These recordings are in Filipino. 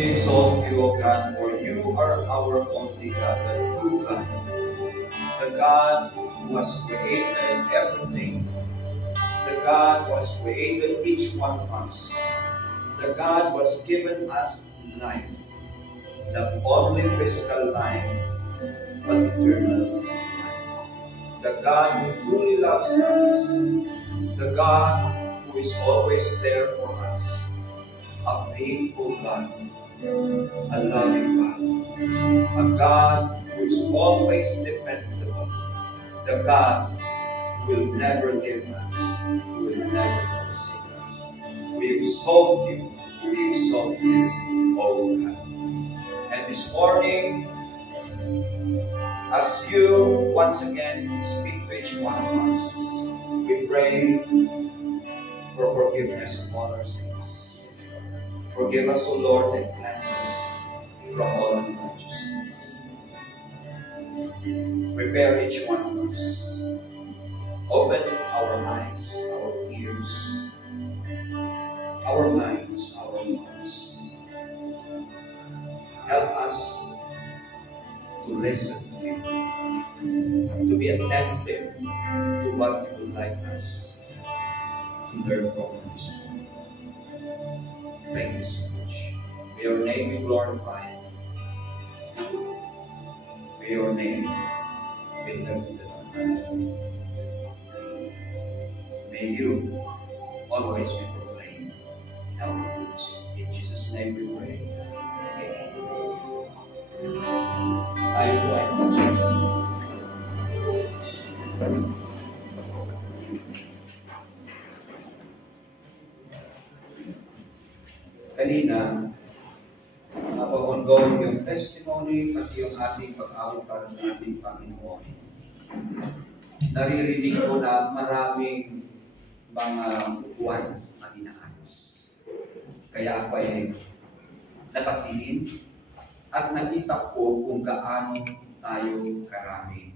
we exalt you, O God, for you are our only God, the true God, the God who has created everything, the God who has created each one of us, the God who has given us life, not only physical life, but eternal life. The God who truly loves us, the God who is always there for us, a faithful God, a loving God, a God who is always dependable, the God who will never leave us, who will never forsake us. We exalt you, O God. And this morning, as you once again speak to each one of us, we pray for forgiveness of all our sins. Forgive us, O Lord, and cleanse us from all unrighteousness. Prepare each one of us. Open our eyes, our ears, our minds, our hearts. Help us to listen to you, to be attentive to what you would like us to learn from you this morning. Thank you so much. May your name be glorified. May your name be lifted up high. May you always be proclaimed in our roots. In Jesus' name we pray. Kanina, habang ongoing yung testimony at yung ating pag-awit para sa ating Panginoon, naririnig ko na maraming mga upuan ang inaayos. Kaya ako ay nakatingin at nakita ko kung gaano tayo karami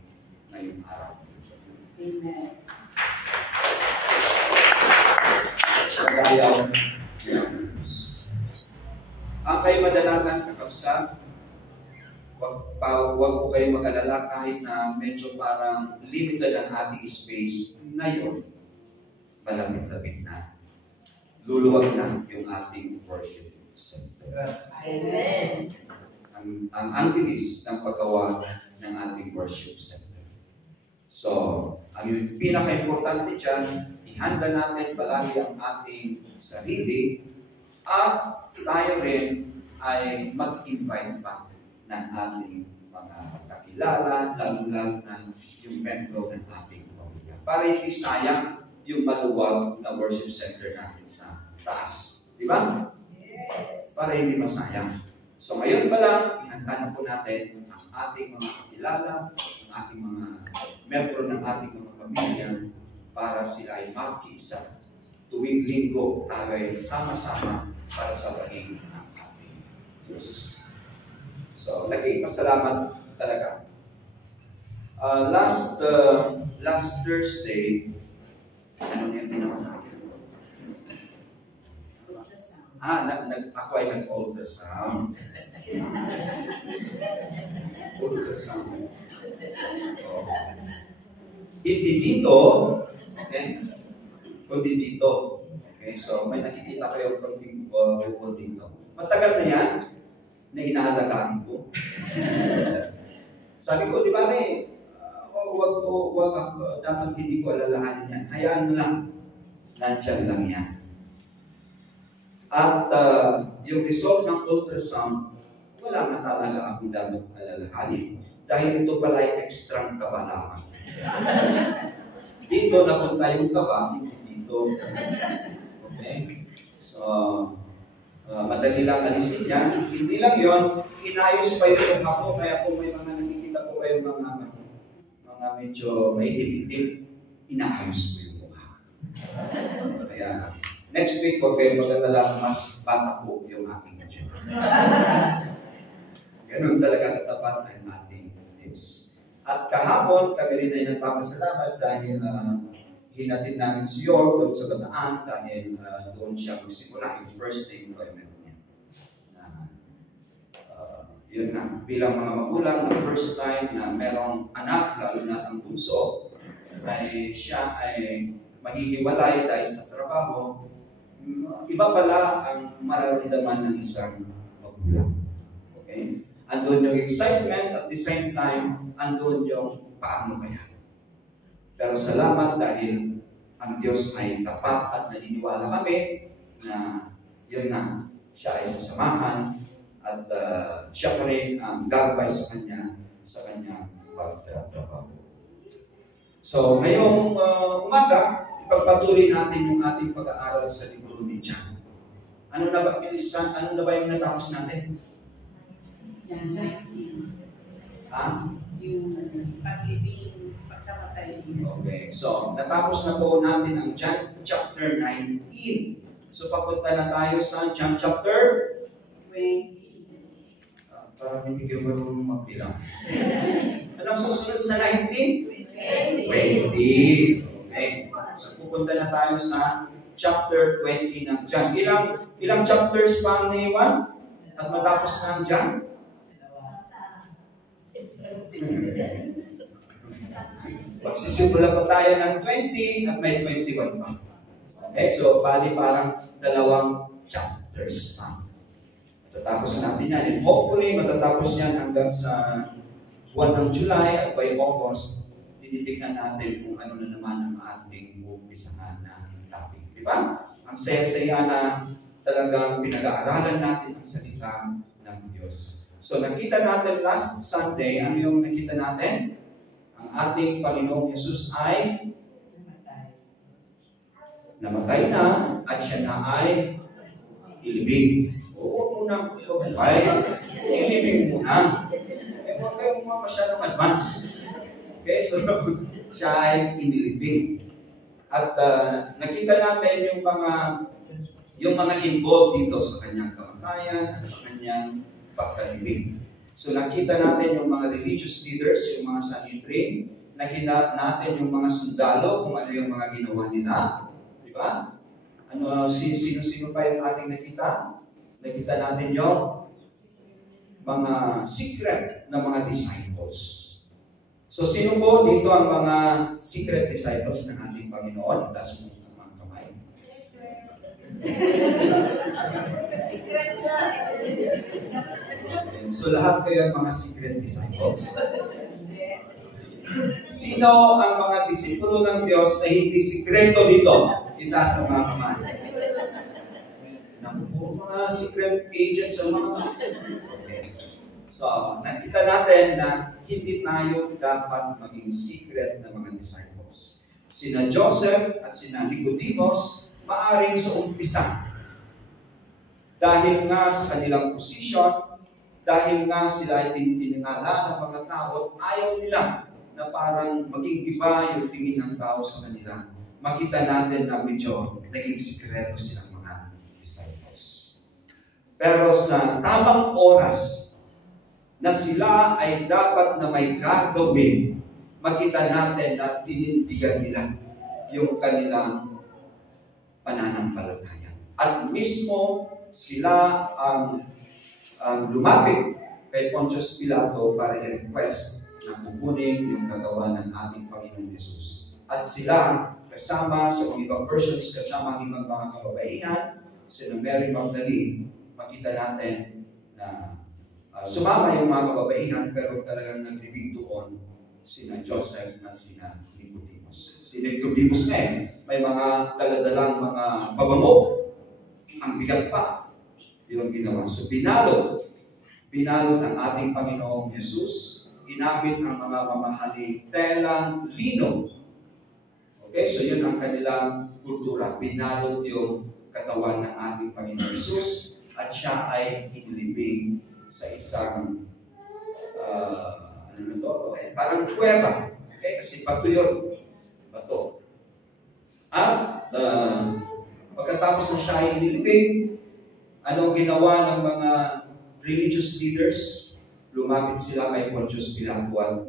ngayong araw. Amen. Kaya ang kayo madalagan kakabsat, wag po kayo mag-alala kahit na medyo parang limited ang ating space ngayon. Malapit-lapit na. Luluwag na yung ating worship center. Amen. Ang bilis ng paggawa ng ating worship center. So, ang pinaka-importante dyan, ihanda natin palagi ang ating sarili at tayo rin ay mag-invite pa ng ating mga kakilala, lalo-lalo na yung membro ng ating pamilya. Para hindi sayang yung maluwag na worship center natin sa taas. Di ba? Yes. Para hindi masayang. So ngayon pa lang, ihanda na po natin ang ating mga kakilala, ang ating mga membro ng ating mga pamilya para sila ay magkiisa. Tuwing linggo, tayo ay sama-sama para sa bahing ng ating Diyos. So, naging-pasalamat talaga. Last Thursday, ano yung pinakasabi? Ako ay nag-ultrasound. Ultrasound. Hindi dito, okay? Kundi dito. Okay, so may nakikita kayo konting bukol dito. Matagal na yan na inaalagaan ko. Sabi ko, di ba dapat hindi ko alalahanin yan. Hayaan mo lang. Nandiyan lang yan. At yung result ng ultrasound, wala na talaga akong dapat alalahanin. Dahil ito pala ay ekstrang kaba lamang. Dito napunta yung kaba, hindi dito. Okay? So, madali lang alisin yan. Hindi lang yon, inayos pa yung mukha ko. Kaya kung may mga nakikita ko kayo mga medyo may itim-itim, inaayos ko yung mukha. Kaya, next week, huwag kayo mag-alala, mas bata po yung aking itsura. Ganun talaga katapat ang ating tips. At kahapon, kami rin ay nagpapasalamat dahil hinatid namin si York doon sa Bataan dahil doon siya magsimula yung first day employment niya. Yun nga, bilang mga magulang na first time na merong anak, lalo na ang bunso, ay siya ay maghihiwalay dahil sa trabaho, iba pala ang mararamdaman ng isang magulang. Okay? Andun yung excitement at the same time, andun yung paano kaya. Pero salamat dahil ang Diyos ay tapat at naniniwala kami na yun nga, siya ay sasamahan at siya pa rin ang gagawin sa kanyang pagtatrabaho. So, ngayong umaga, ipagpatuloy natin yung ating pag-aaral sa libro ni John. Ano na ba yung natapos natin? John 19. Yung paglibing, pagkamatay. Okay, so natapos na po natin ang John chapter 19. So papunta na tayo sa John chapter 20. Parang hindi kayo marunong magbilang. Anong susunod sa 19? 20. Okay. So pupunta na tayo sa chapter 20 ng John. Ilang chapters pa ang naiwan? At matapos na ang John? Magsisimula pa tayo ng 20 at may 21 pa. Okay, so bali parang 2 chapters pa. Matatapos natin yan. And hopefully, matatapos yan hanggang sa buwan ng July at by August, tinitignan natin kung ano na naman ang ating umpisahan na topic. Di ba? Ang saya-saya na talagang pinag-aaralan natin ang salita ng Diyos. So nakita natin last Sunday, ano yung nakita natin? Ang ating Panginoong Yesus ay namatay na at siya na ay ilibing. Huwag muna ay ilibing muna. Huwag kayong masyadong advance. Okay, so siya ay inilibing. At nakita natin yung mga involved dito sa kanyang kamatayan at sa kanyang pagkalibing. So nakita natin yung mga religious leaders, yung mga Sanhedrin, nakita natin yung mga sundalo, kung ano yung mga ginawa nila. Di ba? Sino-sino pa yung ating nakita? Nakita natin yung mga secret na mga disciples. So sino po dito ang mga secret disciples ng ating Panginoon? Taas mo ang kamay. So lahat kayo ang mga secret disciples. Sino ang mga disipulo ng Diyos na hindi sikreto dito? Itaas ang mga kamay. Mga secret agents ang mga. Okay. So, nakita natin na hindi tayo dapat maging secret na mga disciples. Sina Joseph at sina Nicodemus, maaring sa umpisa. Dahil nga sa kanilang posisyon, dahil nga sila ay tinitingala ng mga tao, ayaw nila na parang maging iba yung tingin ng tao sa kanila. Makita natin na medyo naging sikreto silang mga disciples. Pero sa tamang oras na sila ay dapat na may gagawin, makita natin na tinindigan nila yung kanilang pananampalataya. At mismo sila ang lumapit kay Pontius Pilato para i-request na kukunin yung kagawa ng ating Panginoon Jesus. At sila, kasama sa mga ibang versions, kasama ang ibang mga kababaihan, sina Mary Magdalene, makita natin na sumama yung mga kababaihan pero talagang naglibing doon sina Joseph at sina Nicodemus. Si Nicodemus may mga daladalang mga babango. Ang bigat pa. Yung ginawa. So binalot ang ating Panginoong Jesus. Ginamit ang mga mamahaling telang lino. Okay, so yun ang kanilang kultura. Binalot yung katawan ng ating Panginoong Jesus at siya ay inilibing sa isang parang kuweba. Okay, kasi bato yun. Bato. At pagkatapos na siya ay inilibing, anong ginawa ng mga religious leaders? Lumapit sila kay Pontius Pilato at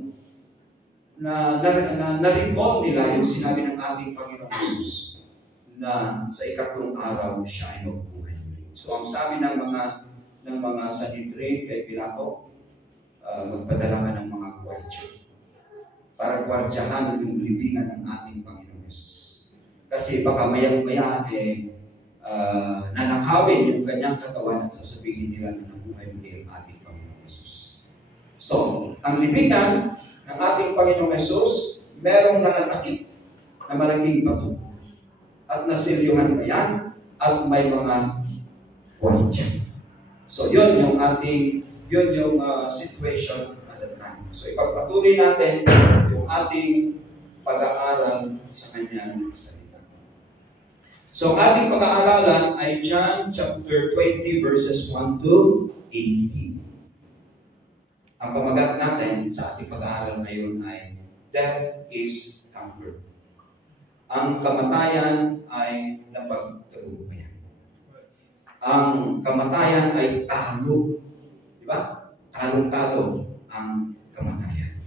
na-recall nila yung sinabi ng ating Panginoong Jesus na sa ikatlong araw siya ay nabubuhay. So ang sabi ng mga Sanhedrin kay Pilato, magpadala ka ng mga kwartyo para kwartyahan yung libingan ng ating Panginoon Yesus. Kasi baka maya-maya nanakawin yung kanyang katawan at sasabihin nila na nabuhay muli ang ating Panginoon Yesus. So, ang libingan ng ating Panginoong Yesus, merong nakatakip na malaking bato. At nasilyuhan pa yan at may mga kwartya. So, yun yung situation at that time. So, ipagpatuloy natin yung ating pag-aaral sa kanyang salita. So, ang ating pag-aaralan ay John chapter 20 verses 1 to 18. Ang pamagat natin sa ating pag-aaral ngayon ay Death is Conquered. Ang kamatayan ay napagtagumpayan. Ang kamatayan ay talo. Di ba? Talong-talo ang kamatayan.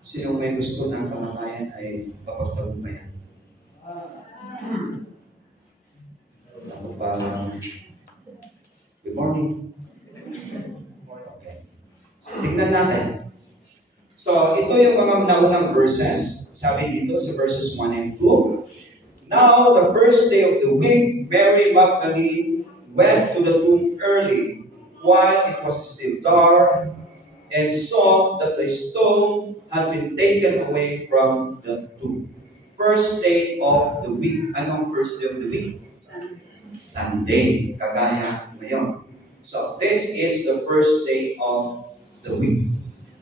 Sino may gusto ng kamatayan ay papagtagumpayan? Good morning. Okay. So, tingnan natin. So, ito yung mga naunang verses. Sabi dito sa verses 1 and 2. Now, the first day of the week, Mary Magdalene went to the tomb early, while it was still dark, and saw that the stone had been taken away from the tomb. First day of the week. Anong first day of the week? Sunday. Kagaya ngayon. So, this is the first day of the week.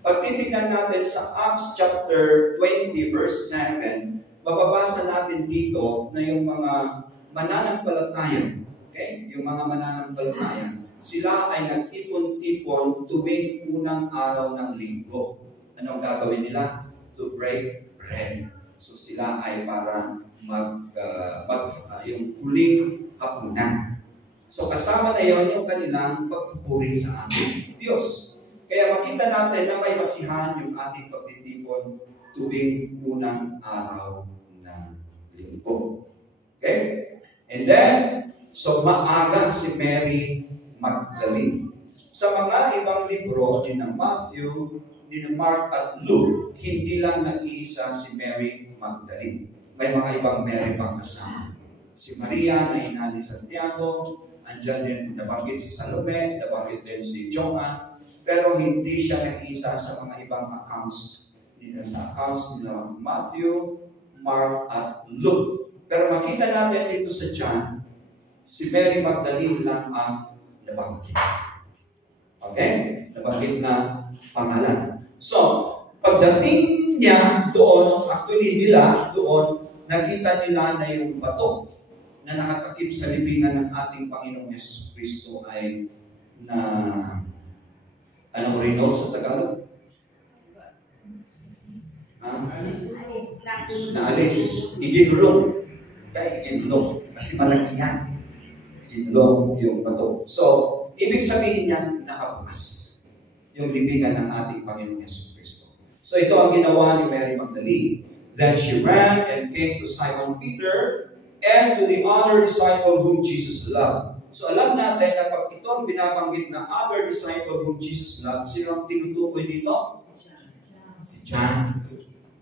Pag titignan natin sa Acts chapter 20 verse 7, mababasa natin dito na yung mga mananampalataya, okay? Yung mga mananampalataya, sila ay nagtipon-tipon tuwing unang araw ng linggo. Anong gagawin nila? To break bread. So sila ay para yung huling hapunan. So kasama na yon yung kanilang pagpupuri sa ating Diyos. Kaya makita natin na may basihan yung ating pagtitipon tuwing unang araw ng linggo. Okay? And then, so maaga si Mary Magdalene. Sa mga ibang libro, ni ng Matthew, ni ng Mark at Luke, hindi lang nag-iisa si Mary Magdalene. May mga ibang Mary pang kasama. Si Maria na ina ni Santiago, andyan din nabanggit si Salome, nabanggit din si Joanne, pero hindi siya nag-iisa sa mga ibang accounts sa accounts nila Matthew, Mark, at Luke. Pero makita natin dito sa John, si Mary Magdalene lang ang nabanggit. Okay? Nabanggit na pangalan. So, pagdating niya doon, actually nila doon, nakita nila na yung bato na nakatakip sa libingan ng ating Panginoong Yesus Kristo ay na anong rinod sa Tagalog? Naalis. Iginulong. Kaya iginulong. Kasi malaki yan. Iginulong yung bato. So, ibig sabihin niyan, nakabukas yung libingan ng ating Panginoong Yesus Kristo. So, ito ang ginawa ni Mary Magdalene. Then she ran and came to Simon Peter and to the other disciple whom Jesus loved. So, alam natin na pag ito ang binabanggit na other disciple whom Jesus loved, sino ang tinutukoy dito? Si John.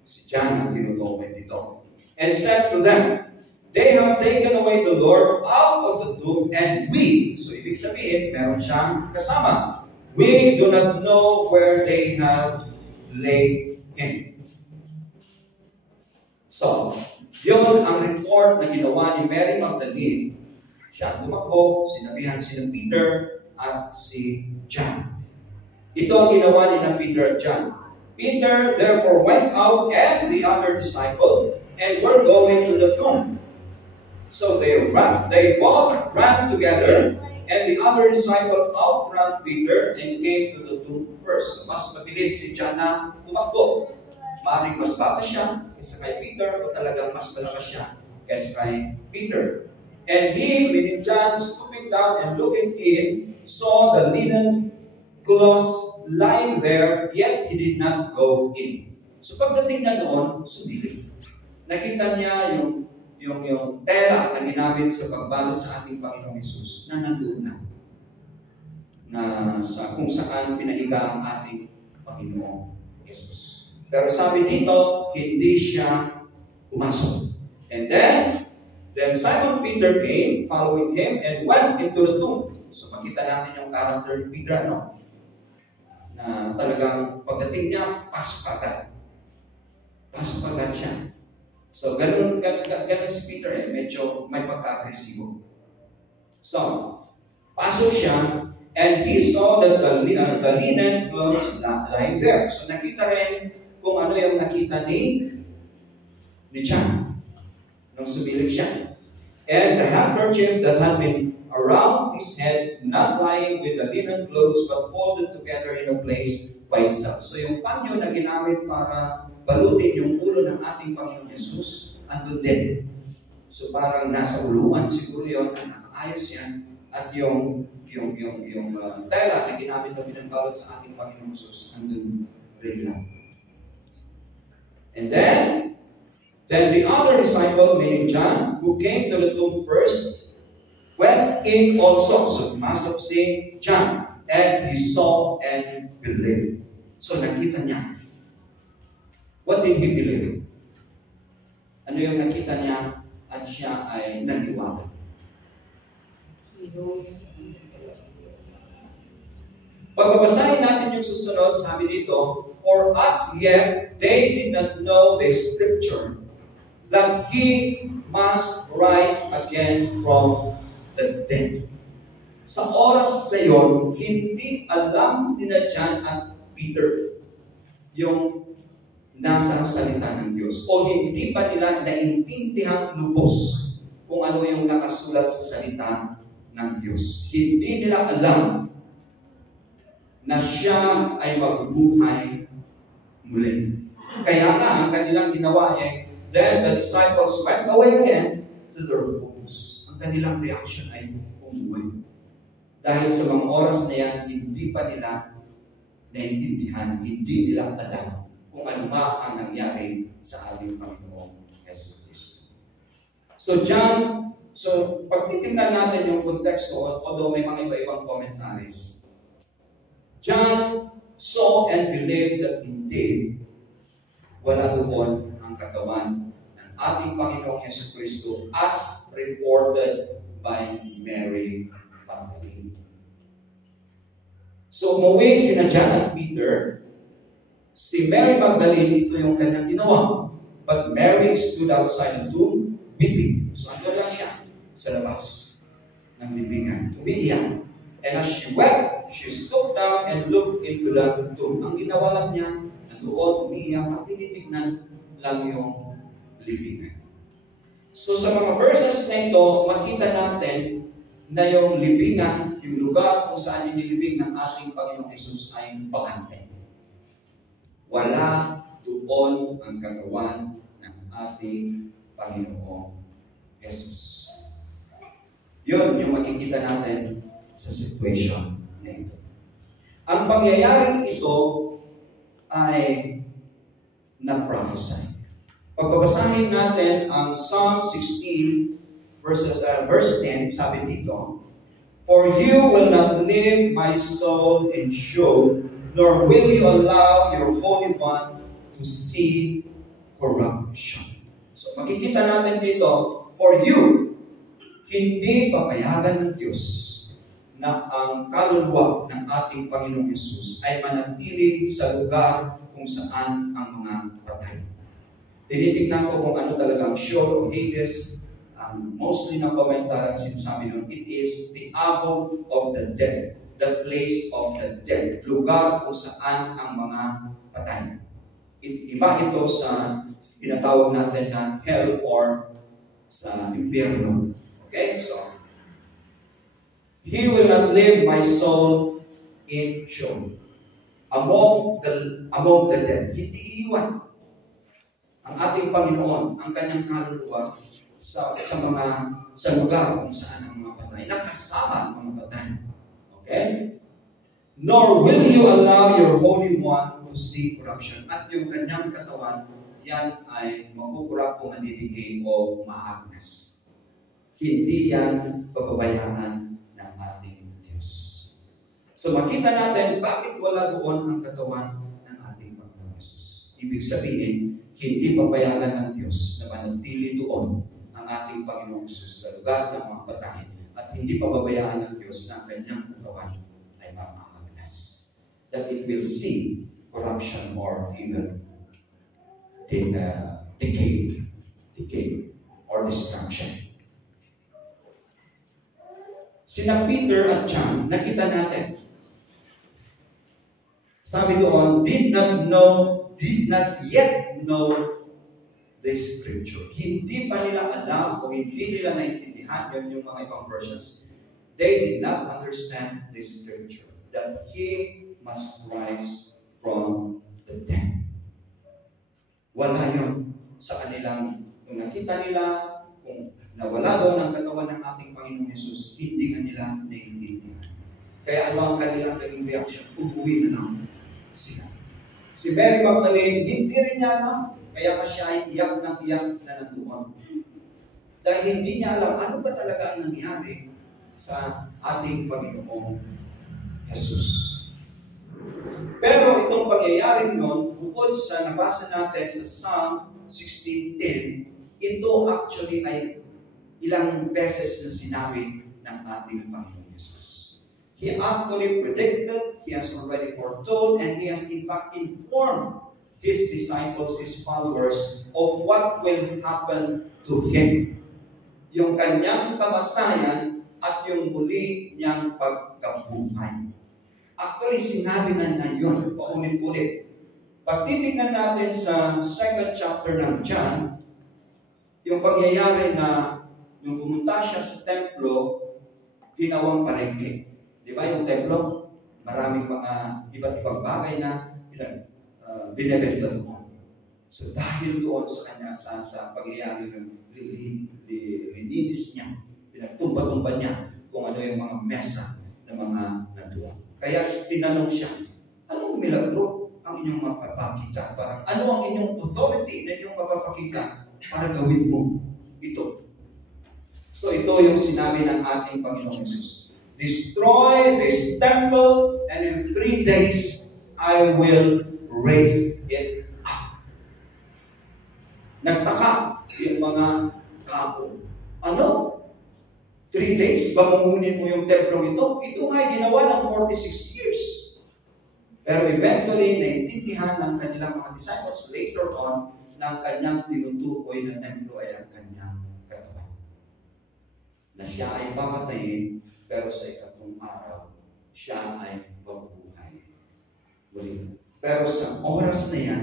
Si John ang tinutukoy dito. And said to them, they have taken away the Lord out of the tomb, and we, so ibig sabihin, meron siyang kasama. We do not know where they have laid him. So, yun ang report na ginawa ni Mary Magdalene. Siya tumakbo, sinabihan si Peter at si John. Ito ang ginawa ni Peter at John. Peter therefore went out and the other disciple and were going to the tomb. So they both ran together, and the other disciple outran Peter and came to the tomb first. So, mas mabilis si John na tumakbo. Maaaring mas bata siya kaysa kay Peter, o talagang mas malakas siya kaysa kay Peter. And he, meaning John, stooping down and looking in, saw the linen cloths lying there, yet he did not go in. So pagdating na doon, sumilip. Nakita niya yung tela na ginamit sa pagbalot sa ating Panginoong Hesus na nandoon na. na kung saan pinahiga ang ating Panginoong Jesus. Pero sabi dito, hindi siya pumasok. And then Simon Peter came, following him, and went into the tomb. So makita natin yung character ni Peter, ano? Na talagang pagdating niya, pasok agad. Pasok agad siya. So ganun si Peter, medyo may pagka-agresibo. So, pasok siya, and he saw that the linen clothes lying there. So nakita rin kung ano yung nakita ni John nung sumilip siya. And the handkerchief that had been around his head, not lying with the linen clothes, but folded together in a place by itself. So yung panyo na ginamit para balutin yung ulo ng ating Panginoon Jesus, andun din. So parang nasa uluan siguro yun, nakaayos yan, at yung tela na ginamit na binagbalot sa ating Panginoon Jesus, andun rin lang. And then the other disciple, meaning John, who came to the tomb first, went in also. So pumasok si John, and he saw and believed. So nakita niya. What did he believe? Ano yung nakita niya at siya ay naniwala? Pagbabasahin natin yung susunod, sabi dito, for us yet they did not know the scripture that he must rise again from the dead. Sa oras na yon, hindi alam ni John at Peter yung nasa salita ng Diyos. O hindi pa nila naintindihang lubos kung ano yung nakasulat sa salita ng Diyos. Hindi nila alam na siya ay mabubuhay muli. Kaya nga, ang kanilang ginawa then the disciples went away again to their homes. Ang kanilang reaction ay umuwi. Dahil sa mga oras na yan, hindi pa nila naintindihan, hindi nila alam kung ano nga ang nangyari sa ating Panginoong Jesus Cristo. So pag titingnan natin yung konteksto, although may mga iba-ibang commentaries, John saw and believed that indeed wala doon ang katawan ng ating Panginoong Yesus Cristo as reported by Mary Magdalene. So umuwi sina John at Peter. Si Mary Magdalene, ito yung kanyang ginawa. But Mary stood outside the tomb weeping. So andun lang siya sa labas ng libingan. Umiiyak. And as she wept, she stooped down and looked into the tomb. Ang ginawa lang niya, doon umiiyak at tinitignan lang yung libingan. So sa mga verses na ito, makita natin na yung libingan, yung lugar kung saan inilibing ng ating Panginoong Jesus ay bakante. Wala doon ang katawan ng ating Panginoong Jesus. Yun yung makikita natin sa situation na ito. Ang pangyayaring ito ay na-prophesy. Pagbabasahin natin ang Psalm 16 verse 10, sabi dito, for you will not leave my soul in Sheol, nor will you allow your Holy One to see corruption. So makikita natin dito, for you, hindi papayagan ng Diyos na ang kaluluwa ng ating Panginoong Yesus ay manatili sa lugar kung saan ang mga patay. Tinitignan ko kung ano talaga ang Sheol o Hades. Mostly na komentarang sinasabi nun, it is the abode of the dead, the place of the dead, lugar kung saan ang mga patay. Iba ito sa pinatawag natin na hell or sa impyerno. Okay, so he will not leave my soul in Sheol, among the dead. Hindi iwan ang ating Panginoon, ang kanyang kaluluwa sa lugar kung saan ang mga patay, nakasama ang mga patay. Okay? Nor will you allow your Holy One to see corruption. At yung kanyang katawan, yan ay makukurap o madidigay o maagnas. Hindi yan pababayaan ng ating Diyos. So makita natin bakit wala doon ang katawan ng ating Panginoon Yesus. Ibig sabihin, hindi papayagan ng Diyos na manatili doon ang ating Panginoon Yesus sa lugar ng mga patay at hindi pababayaan ng Diyos na ang kanyang katawan ay mapahagnas. That it will see corruption or even decay or destruction. Sina Peter at John, nakita natin. Sabi doon, did not yet know the scripture. Hindi pa nila alam o hindi nila naintindihan, yun yung mga ibang versions. They did not understand the scripture that He must rise from the dead. Wala yun sa kanilang, kung nakita nila, kung nawala daw ng katawan ng ating Panginoong Yesus, hindi nga nila naiintindihan. Kaya ano ang kanilang naging reaction? Uuwi na lang sila. Si Mary Magdalene, hindi rin niya alam. Kaya nga siya ay iyak na nandoon. Dahil hindi niya alam ano ba talaga ang nangyari sa ating Panginoong Yesus. Pero itong pangyayari noon, bukod sa nabasa natin sa Psalm 16:10, ito actually ay ilang beses na sinabi ng ating Panginoong Yesus. He actually predicted, He has already foretold, and He has in fact informed His disciples, His followers, of what will happen to Him. Yung kanyang kamatayan at yung muli niyang pagkabuhay. Actually, sinabi na yun, paulit-ulit. Pag titignan natin sa 2nd chapter ng John, yung pangyayari na nung pumunta siya sa templo, ginawang palengke. Di ba yung templo? Maraming mga iba't ibang bagay na binebenta doon. So dahil doon sa kanya, sa pangyayari ng lininis niya, pinagtumba-tumba niya kung ano yung mga mesa ng mga nandoon. Kaya tinanong siya, anong milagro ang inyong mapapakita? Parang ano ang inyong authority na inyong mapapakita para gawin mo ito? So ito yung sinabi ng ating Panginoong Yesus. Destroy this temple and in 3 days I will raise it up. Nagtaka yung mga tao. Ano? 3 days? Bamuhunin mo yung templong ito? Ito nga ay ginawa ng 46 years. Pero eventually, naintindihan ng kanilang mga disciples later on na ang kanyang tinutukoy na templo ay ang kanyang katawan. Na siya ay papatayin, pero sa ikatlong araw, siya ay mabubuhay. Muli. Pero sa oras na yan,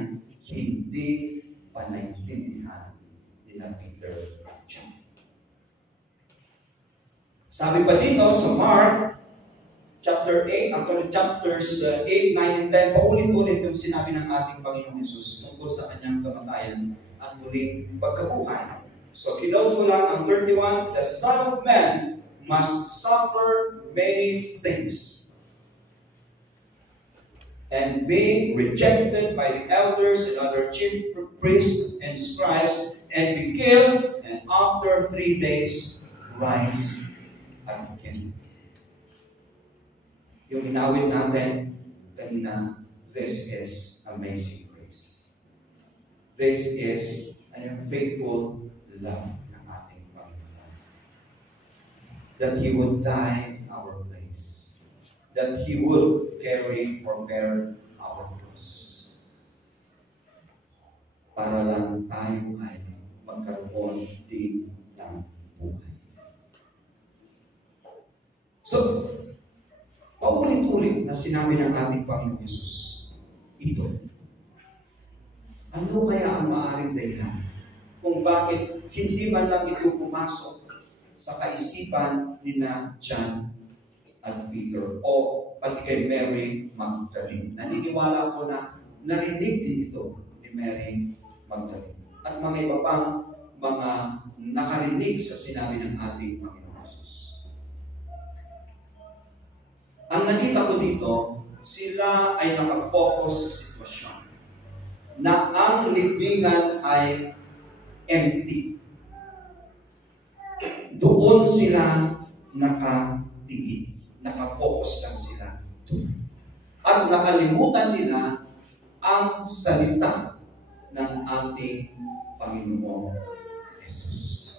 hindi pa naintindihan ni Peter at John. Sabi pa dito sa Mark, chapter 8, actually chapters 8, 9, and 10, paulit-ulit yung sinabi ng ating Panginoong Yesus tungkol sa kanyang kamatayan at muling pagkabuhay. So, kinote ko lang ang 31, the Son of Man must suffer many things and be rejected by the elders and other chief priests and scribes and be killed, and after 3 days rise again. Yung inawit natin kanina, this is amazing grace. This is an faithful love ng ating Panginoon. That He would die in our place. That He would carry or bear our cross. Para lang tayo ay magkaroon din ng buhay. So, paulit-ulit na sinabi ng ating Panginoon Yesus, ito. Ano kaya ang maaaring dahilan kung bakit hindi man lang ito pumasok sa kaisipan ni John at Peter o pati kay Mary Magdalene? Naniniwala ko na narinig din ito ni Mary Magdalene. At mga iba pang mga nakarinig sa sinabi ng ating Panginoon Yesus. Ang nakita ko dito, sila ay nakafocus sa sitwasyon na ang libingan ay empty. Doon sila nakatingin. Nakafocus lang sila doon. at nakalimutan nila ang salita ng ating Panginoong Jesus.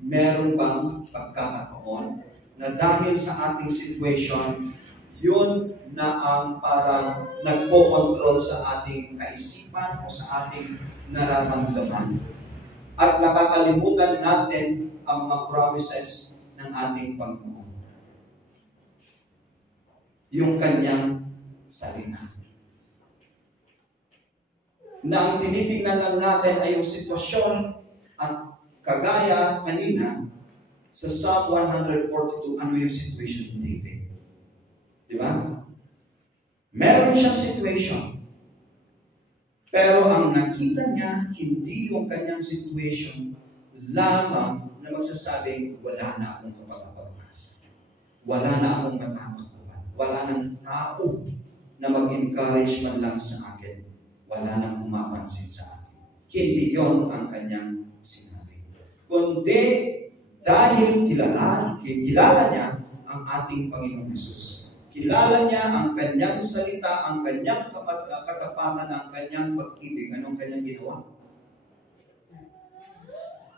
Meron bang pagkakataon na dahil sa ating situation, yun na ang parang nagpo-control sa ating kaisipan o sa ating nararamdaman? At nakakalimutan natin ang mga promises ng ating Panginoon. Yung kanyang salita. Na ang tinitingnan lang natin ay yung sitwasyon at kagaya kanina sa Psalm 142, ano yung situation ni David? Di ba? Meron siyang situation. Pero ang nakita niya, hindi yung kanyang situation lamang na magsasabing, wala na akong kapag-pag-asa. Wala na akong matatakbuhan. Wala nang tao na mag-encourage man lang sa akin. Wala nang umapansin sa akin. Hindi yon ang kanyang sinabi. Kundi dahil kilala niya ang ating Panginoong Jesus. Kilala niya ang kanyang salita, ang kanyang katapatan, ang kanyang pag-ibig. Anong kanyang ginawa?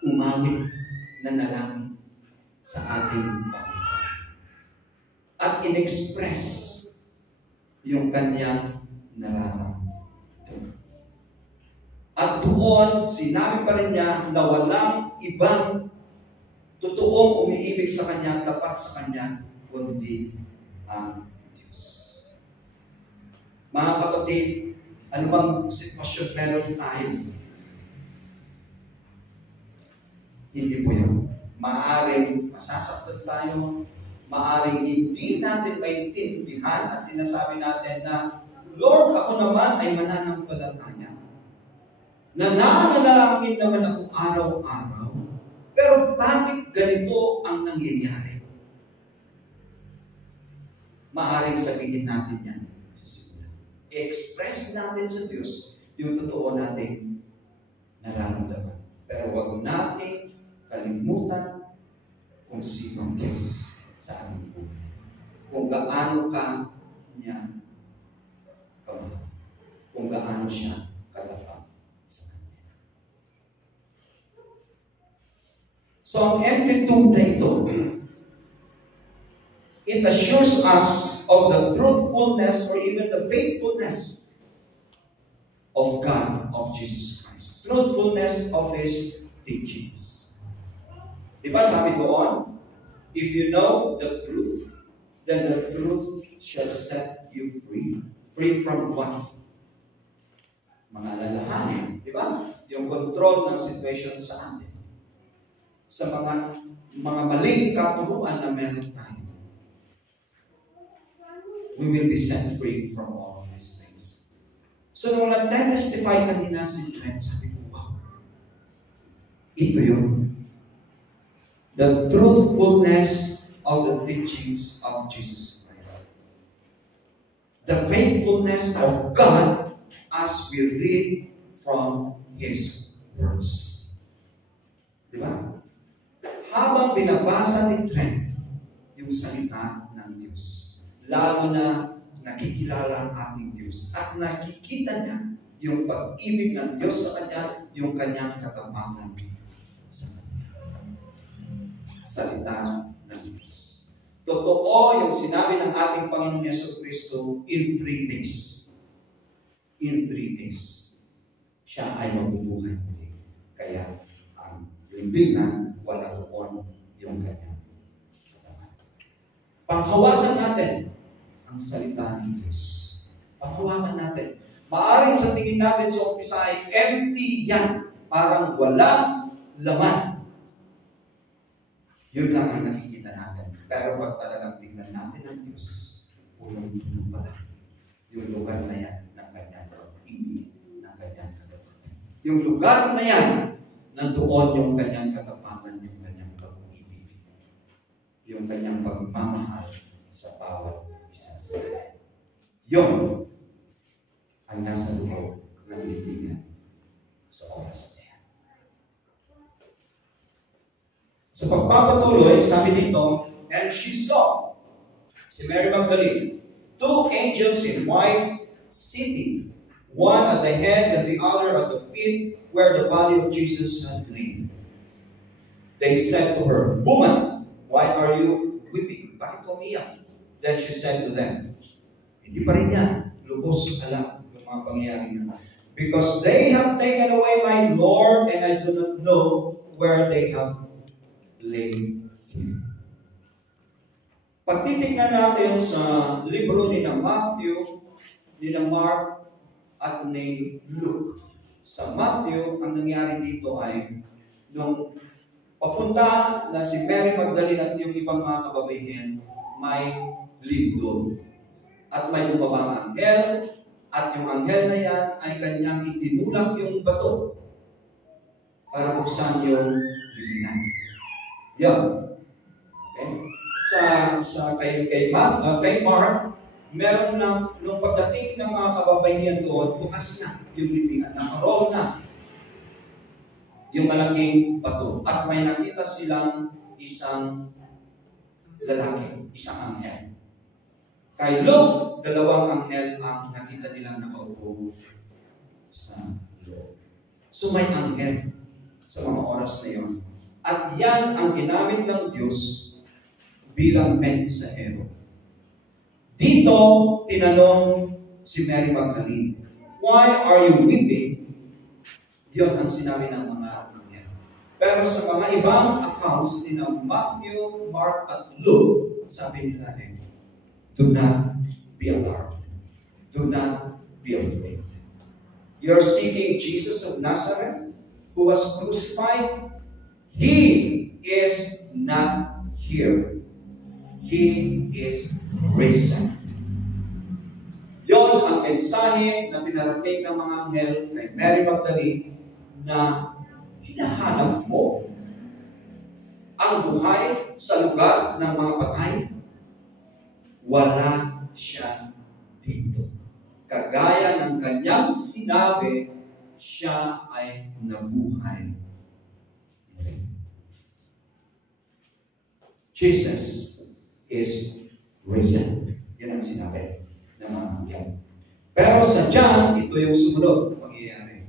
Umawit na nalangin sa ating Panginoon. At in-express yung kanyang nararamdaman. At doon, sinabi pa rin niya na walang ibang totoong umiibig sa kanya, tapat sa kanya, kundi ang Diyos. Mga kapatid, ano bang sitwasyon meron tayo? Hindi po yun. Maaaring masasaktan tayo, maaaring hindi natin maintindihan at sinasabi natin na, Lord, ako naman ay mananampalataya. Nananalangin naman ako araw-araw, pero bakit ganito ang nangyayari? Maaaring sabihin natin yan sa simula. I-express natin sa Diyos yung totoo nating nararamdaman. Pero huwag natin kalimutan kung sino ang Diyos sa ating buhay. Kung gaano ka niya kamahal. Kung gaano siya katapat. So, ang empty tomb na ito, it assures us of the truthfulness or even the faithfulness of God, of Jesus Christ. Truthfulness of His teachings. Diba sabi doon, if you know the truth, then the truth shall set you free. Free from what? Mga alalahanin. Diba? Yung control ng situation sa atin. Sa mga maling katuruan na meron tayo. We will be set free from all of these things. So nung nag-testify kanina si Trent, sabi ko, wow, ito yun. The truthfulness of the teachings of Jesus Christ. The faithfulness of God as we read from His words. Diba? Habang binabasa ni Trent yung salita ng Diyos, lalo na nakikilala ang ating Diyos at nakikita niya yung pag-ibig ng Diyos sa kanya, yung kanyang katapatan sa kanya. Salita ng Diyos. Totoo yung sinabi ng ating Panginoong Jesucristo in 3 days. In 3 days, siya ay mabubuhay muli. Kaya ang limbingan, wala doon yung kanyang katawan. Panghawakan natin ang salita ng Diyos. Panghawakan natin. Maaring sa tingin natin sa umpisa ay empty yan. Parang walang laman. Yun lang ang nakikita natin. Pero pag talagang tingnan natin ang Diyos, punong-puno pala yung lugar na yan ng kanyang pag-ibig, ng kanyang katapatan. Yung lugar na yan, nandoon yung kanyang katapatan, yung kanyang pag-ibig, yung kanyang pagmamahal sa bawat isa sa atin. Yun ang nasa loob ng libingan sa oras na yan. Sa pagpapatuloy, sabi dito, and she saw, si Mary Magdalene, two angels in white sitting, one at the head and the other at the feet where the body of Jesus had lain. They said to her, "Woman, why are you weeping?" Bakit umiyak? Then she said to them, hindi pa rin niya lubos alam yung mga pangyayari niya. Because they have taken away my Lord, and I do not know where they have laid him. Pag titignan natin sa libro ni na Matthew, ni na Mark, at ni Luke. Sa Matthew, ang nangyari dito ay nung papunta na si Mary Magdalene at yung ibang mga kababaihan, may lindol. At may bumabang anghel, at yung anghel na yan ay kanyang itinulak yung bato para buksan yung libingan. Yan. Okay? Kay Mark, meron na, nung pagdating ng mga kababaihan doon, bukas na yung libingan, nakarol na yung malaking bato. At may nakita silang isang lalaki, isang anghel. Kay Luke, dalawang anghel ang nakita nilang nakaupo sa loob. So may anghel sa mga oras na yun. At yan ang ginamit ng Diyos bilang mensahero. Dito, tinanong si Mary Magdalene, "Why are you weeping?" Yun ang sinabi ng mga anghel. Pero sa mga ibang accounts ni Matthew, Mark, at Luke, sabi nila do not be alarmed. Do not be afraid. You're seeking Jesus of Nazareth, who was crucified. He is not here. He is risen. Yon ang mensahe na pinarating ng mga anghel kay Mary Magdalene na hinahanap mo ang buhay sa lugar ng mga patay. Wala siya dito. Kagaya ng kanyang sinabi, siya ay nabuhay. Jesus is risen. Yan ang sinabi ng mga anghel. Pero sa John, ito yung sumunod pangyayari.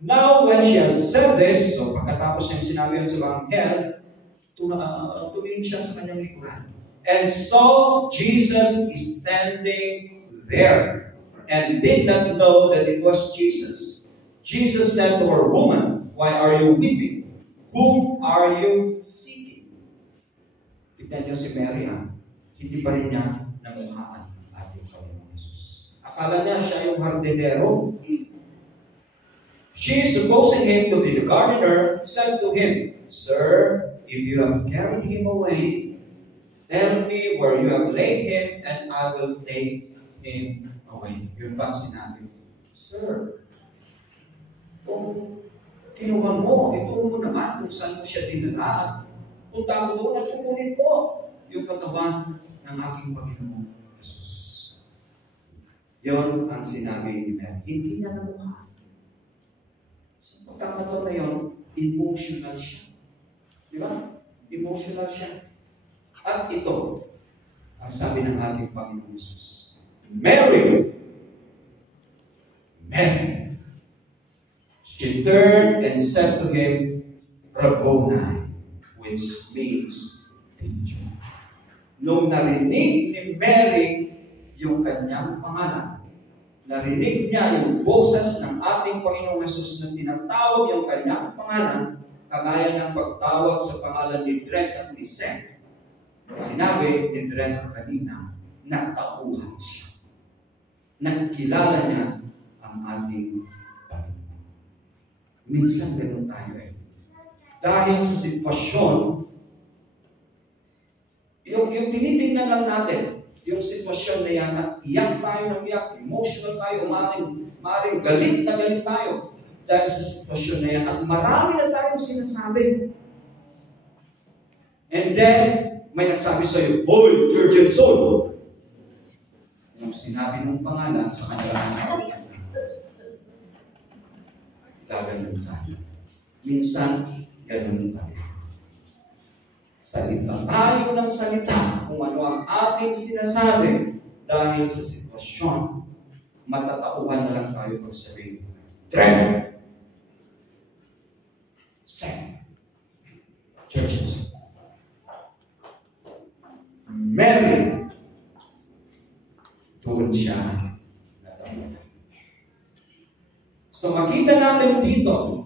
Now, when she has said this, so pagkatapos niyang sinabi yun sa mga anghel, tumingin siya sa kanyang likuran. And saw Jesus is standing there, and did not know that it was Jesus. Jesus said to her, "Woman, why are you weeping? Whom are you seeking?" Tignan niyo si Mary, hindi pa rin niya namukhaan ang ating Panginoon Jesus. Akala niya siya yung hardinero. She, supposing him to be the gardener, said to him, "Sir, if you have carried him away, tell me where you have laid him, and I will take him away." Yun ba sinabi? Sir, kung kinuha mo, ito mo naman kung saan mo siya dinala. Punta ko doon at tukunin ko yung katawan ng aking Panginoon Jesus. Yun ang sinabi ni Mary. Hindi niya namukha. Sa pagkakataon na yun, emotional siya. Di ba? Emotional siya. At ito, ang sabi ng ating Panginoon Jesus, "Mary! Mary!" She turned and said to him, "Rabboni," which means teacher. Nung narinig ni Mary yung kanyang pangalan, narinig niya yung boses ng ating Panginoong Jesus na tinatawag yung kanyang pangalan, kagaya ng pagtawag sa pangalan ni Dren at ni Seth. Sinabi ni Dren kanina, natauhan siya. Nagkilala niya ang ating Panginoon. Minsan ganun tayo Dahil sa sitwasyon, yung tinitingnan lang natin, yung sitwasyon na yan, at iyak tayo ng iyak, emotional tayo, maaaring galit na galit tayo dahil sa sitwasyon na yan, at marami na tayong sinasabi. And then, may nagsabi sa iyo, "Hoy, Virgin Soul!" Yung sinabi mong pangalan sa kanilang gaganon tayo. Minsan, ganon tayo. Salita tayo ng salita kung ano ang ating sinasabi dahil sa sitwasyon, matatauhan na lang tayo pag sabihin, Trevor! Second. Churches. Mary. Doon siya natawa. So makita natin dito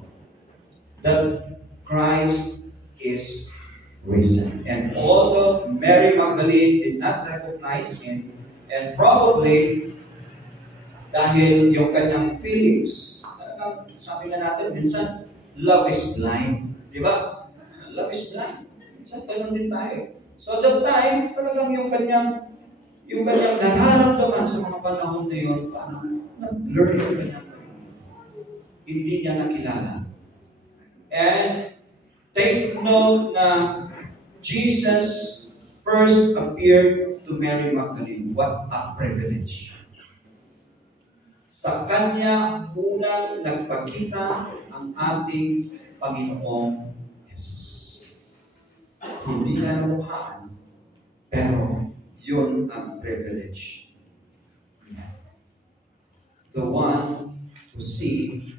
that Christ is risen. And although Mary Magdalene did not recognize Him, and probably dahil yung kanyang feelings, sabi nga natin, minsan, love is blind. Di ba? Love is blind. Minsan, ganun din tayo. So at that time, talagang yung kanyang nararamdaman sa mga panahon na yun, parang nag-blur yung kanyang hindi niya nakilala. And take note na Jesus first appeared to Mary Magdalene. What a privilege. Sa Kanya unang nagpakita ang ating Panginoong Jesus. Hindi na namukhaan, pero yun ang privilege. The one to see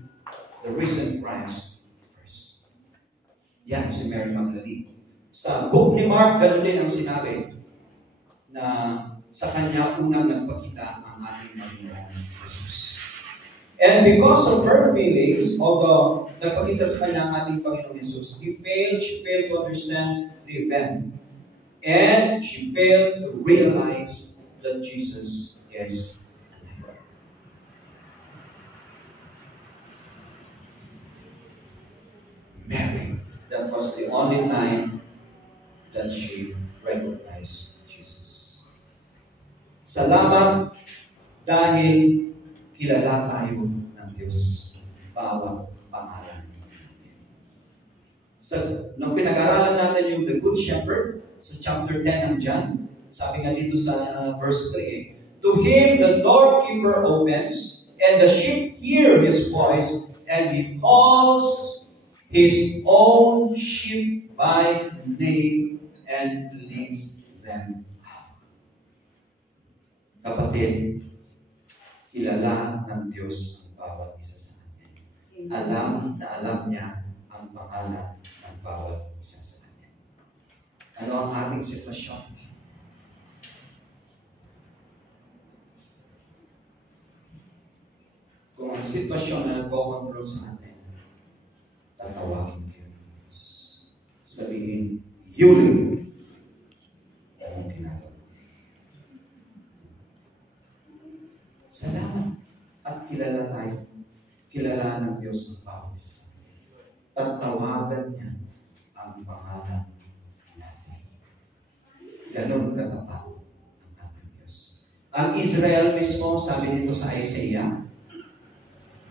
the risen Christ first. Yan si Mary Magdalene. Sa book ni Mark, ganun din ang sinabi na sa Kanya unang nagpakita ang ating Panginoong Jesus. And because of her feelings, although nagpakita sa Kanya ang ating Panginoong Jesus, she failed to understand the event. And she failed to realize that Jesus is alive. Mary, that was the only time that she recognized Jesus. Salamat dahil kilala tayo ng Diyos bawat pangalan natin. Nung pinag-aralan natin yung The Good Shepherd, sa chapter 10 ng John, sabi nga dito sa verse 3, to him the doorkeeper opens, and the sheep hear his voice, and he calls his own sheep by name and leads them out. Kapatid, kilala ng Diyos ang bawat isa sa atin. Alam na alam niya ang pangalan ng bawat isa sa atin. Ano ang ating sitwasyon? Kung ang sitwasyon na nagpo-control sa atin, tatawagin kayo ng Diyos. Sabihin, Yuli, anong ginagawa? Salamat at kilala tayo. Kilala ng Diyos ang bawat isa sa atin. Tatawagan niya ang pangalan natin. Ganon katapat ang ating Diyos. Ang Israel mismo, sabi dito sa Isaiah,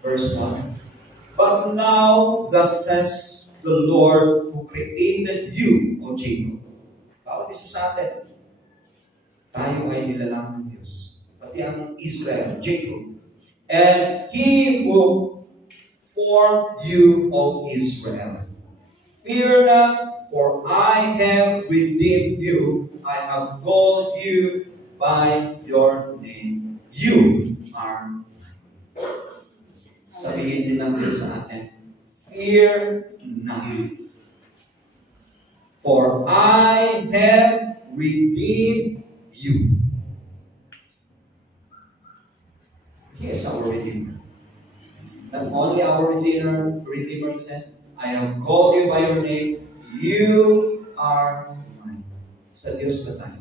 verse 1, but now thus says the Lord who created you, O Jacob. Bawat isa sa atin, tayo ay nilalang ng Diyos. Pati ang Israel, Jacob. And He will form you, O Israel. Fear not, for I have redeemed you. I have called you by your name. You are mine. Sabihin din ng Diyos sa atin, fear not, for I have redeemed you. He is our Redeemer. Not only our Redeemer, He says, I have called you by your name, you are mine. Sa Diyos ba tayo?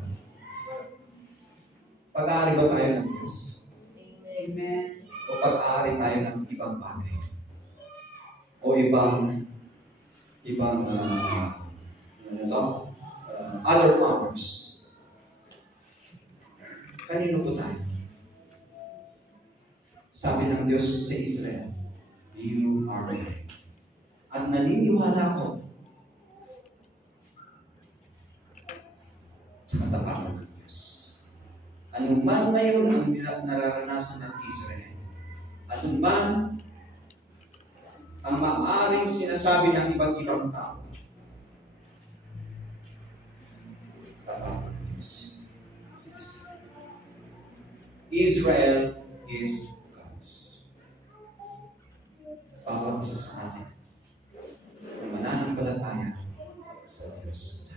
Pag-aari ba tayo ng Diyos? Amen. O pag-aari tayo ng ibang bagay? O ibang other powers? Kanino po tayo? Sabi ng Diyos sa Israel, you are mine. At naniniwala ko sa katapatan ng Diyos. Anuman ngayon ang nararanasan ng Israel, anuman ang maaaring sinasabi ng iba't ibang tao, tapat ng Diyos. Israel is God's. Bawat isa sa atin ang mananampalataya sa Diyos.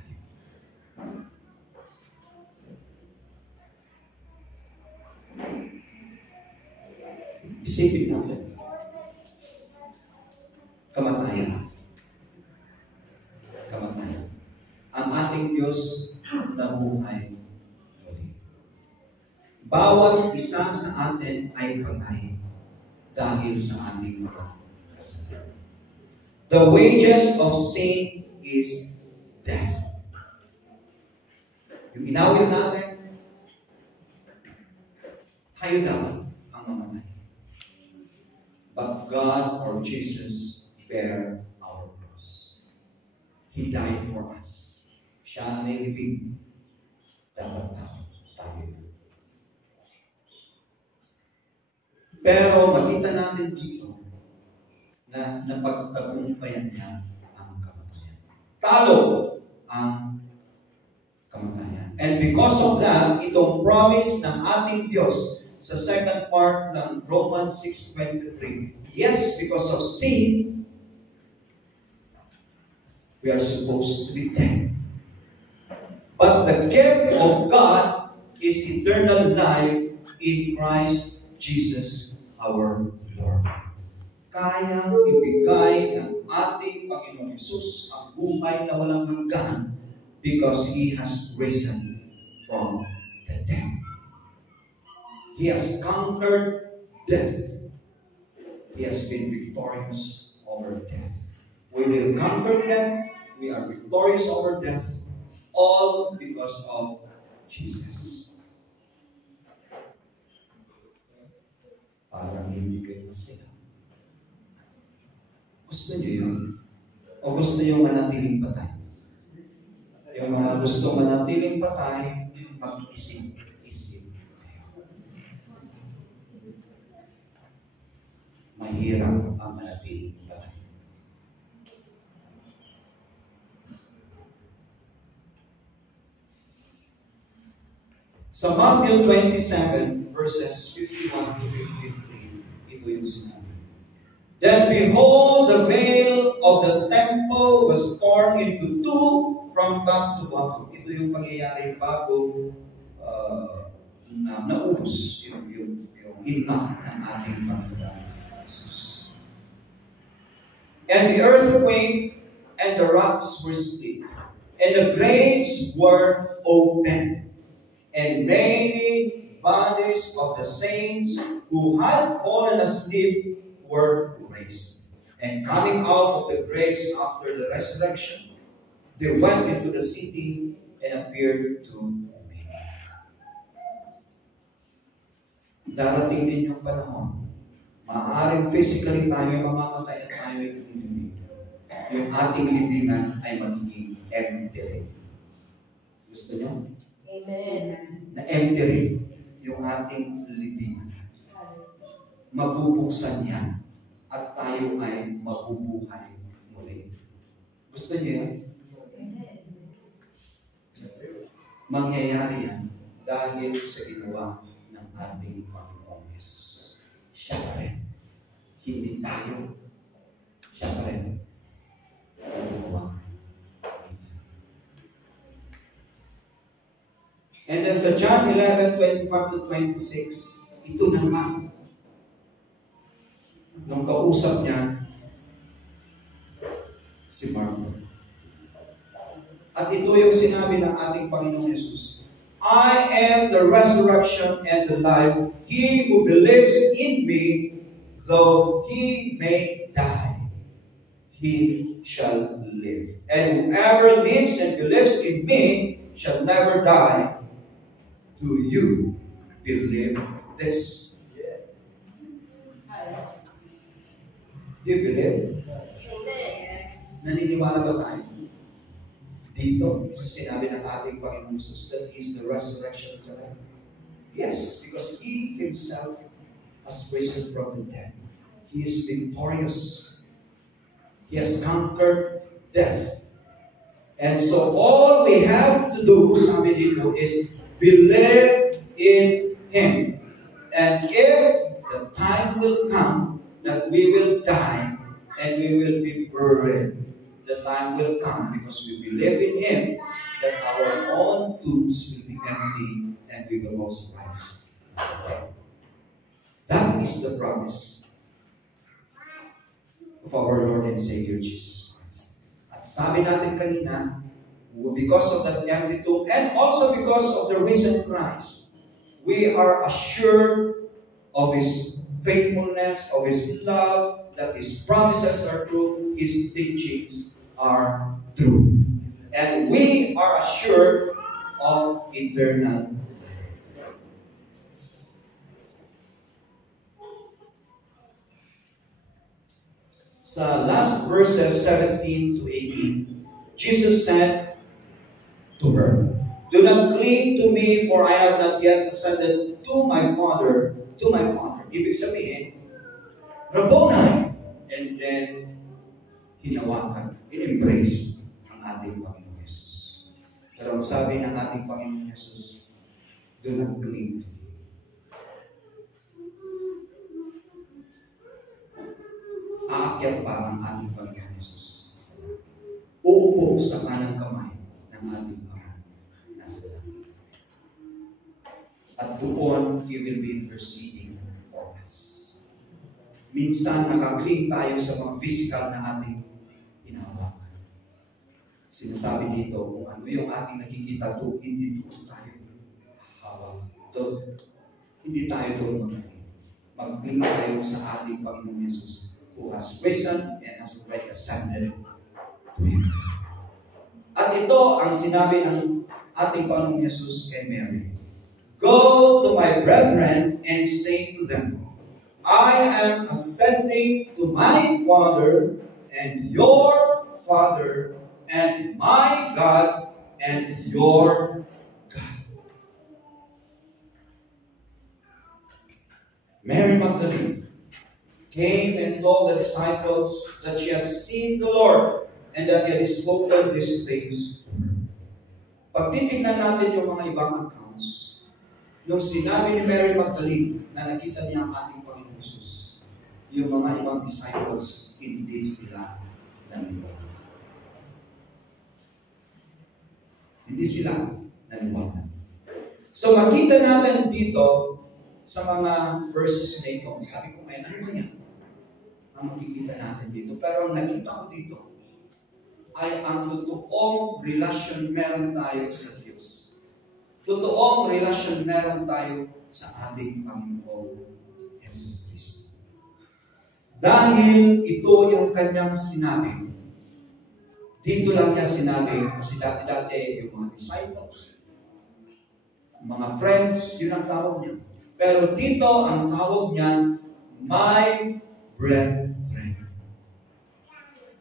Isipin natin. Kamatayan. Kamatayan. Ang ating Diyos nabuhay muli. Bawat isa sa atin ay patay dahil sa ating mga kasalanan. The wages of sin is death. Yung inawin natin, tayo dapat ang mamatay. But God or Jesus bear our cross. He died for us. Siya ang nailibing. Dapat tayo. Pero makita natin dito na napagtagumpayan niya ang kamatayan. Talo ang kamatayan. And because of that, itong promise ng ating Diyos sa second part ng Romans 6:23. Yes, because of sin, we are supposed to be dead. But the gift of God is eternal life in Christ Jesus our Lord. Kayang ibigay ng ating Panginoon Jesus ang buhay na walang hanggan because He has risen from the dead. He has conquered death. He has been victorious over death. We will conquer death. We are victorious over death. All because of Jesus. Parang hindi kayo masaya. Gusto niyo yun? O gusto niyo manatiling patay? Yung mga gusto manatiling patay, mag-isip kayo. Mahirap ang manatiling patay. Sa Matthew 27, verses 51 to 53, ito yung sinabi. Then behold, the veil of the temple was torn into two from top to bottom. Ito yung pangyayari bago na naubos yung hina ng ating Panginoon Jesus. And the earthquake and the rocks were split, and the graves were opened. And many bodies of the saints who had fallen asleep were raised. And coming out of the graves after the resurrection, they went into the city and appeared to many. Darating din yung panahon, maaaring physically tayo mamamatay at tayo ay lumilibing. Yung ating libingan ay magiging empty. Gusto niyo? Amen. Na empty rin yung ating libingan. Mabubuksan yan at tayo ay mabubuhay muli. Gusto niyo yan? Mangyayari yan dahil sa ginawa ng ating Panginoong Jesus. Siya pa rin. Hindi tayo. Siya pa rin. Ginawa. And then sa John 11:25 to 26, ito naman. Nung kausap niya, si Martha. At ito yung sinabi ng ating Panginoong Jesus. I am the resurrection and the life. He who believes in me, though he may die, he shall live. And whoever lives and believes in me shall never die. Do you believe this? Yes. Do you believe? Naniniwala ba tayo? Dito, sa sinabi ng ating Panginoon Jesus, that He is the resurrection of the life. Yes, because He Himself has risen from the dead. He is victorious. He has conquered death. And so all we have to do, sabi dito, is believe in Him. And if the time will come that we will die and we will be buried, the time will come because we believe in Him that our own tombs will be empty and we will also rise. That is the promise of our Lord and Savior Jesus Christ. At sabi natin kanina, because of that empty tomb and also because of the risen Christ, we are assured of His faithfulness, of His love, that His promises are true, His teachings are true. And we are assured of eternal life. Sa last verses 17 to 18, Jesus said to her, "Do not cling to me, for I have not yet ascended to my Father, Ibig sabihin, Rabboni. And then, hinawakan, in-embrace ang ating Panginoon Jesus. Pero ang sabi ng ating Panginoon Jesus, do not cling to me. Aakyat pa ang ating Panginoon Jesus sa langit. Uupo sa kanang kamay ng ating Panginoon nasa langit. At doon, He will be interceding for us. Minsan, nakakling tayo sa mga physical na ating hinahawakan. Sinasabi dito, kung ano yung ating nakikita doon, hindi doon tayo hawak. Hindi tayo doon magkling. Magkling tayo sa ating Panginoon Jesus, who has risen and has already ascended to Him. At ito ang sinabi ng ating Panginoon Jesus kay Mary. Go to my brethren and say to them, I am ascending to my Father and your Father and my God and your God. Mary Magdalene came and told the disciples that she had seen the Lord and that He had spoken these things to her. Pag titignan natin yung mga ibang accounts, nung sinabi ni Mary Magdalene na nakita niya ang ating Panginoon Jesus, yung mga ibang disciples, hindi sila naniwala. Hindi sila naniwala. So makita natin dito sa mga verses na ito, sabi ko ngayon, ano kaya ang makikita natin dito? Pero ang nakita ko dito ay ang totoong relasyon meron tayo sa Diyos. Totoong relasyon meron tayo sa ating Panginoon Jesus Cristo. Dahil ito yung kanyang sinabi. Dito lang niya sinabi, kasi dati-dati yung mga disciples, mga friends, yun ang tawag niya. Pero dito ang tawag niya, my brethren,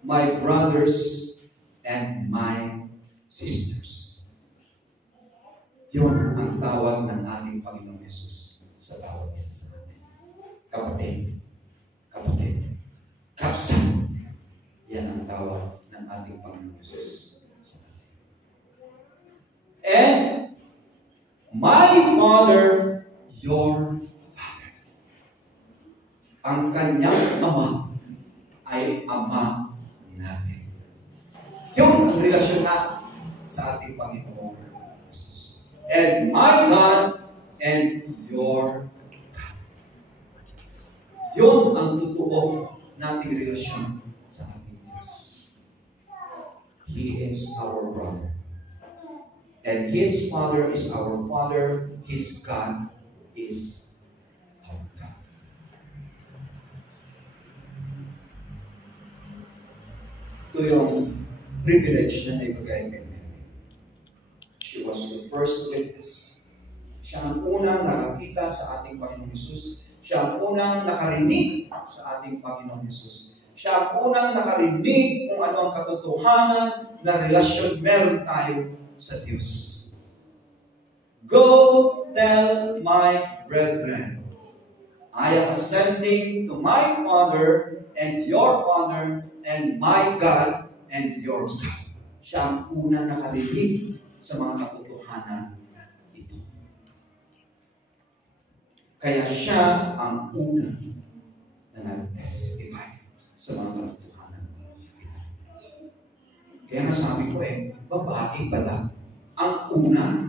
my brothers and my sisters. Yun ang tawag ng ating Panginoong Jesus sa bawat isa sa atin. Kapatid, kapsan. Yan ang tawag ng ating Panginoong Jesus sa atin. And my Father, your Father. Ang kanyang Ama ay Ama natin. Yun ang relasyon natin sa ating Panginoon Jesus. And my God and your God. Yun ang totoo nating relasyon sa ating Diyos. He is our brother. And His Father is our Father. His God is our God. Ito yung privilege na naibigay kay Mary. She was the first witness. Siya ang unang nakakita sa ating Panginoon Jesus. Siya ang unang nakarinig sa ating Panginoon Jesus. Siya ang unang nakarinig kung ano ang katotohanan na relasyon meron tayo sa Diyos. Go tell my brethren, I am ascending to my Father and your Father and my God and your God. Siya ang unang nakarinig sa mga katotohanan ito. Kaya siya ang una na nag-testify sa mga katotohanan ito. Kaya nga sabi ko babae pala ang una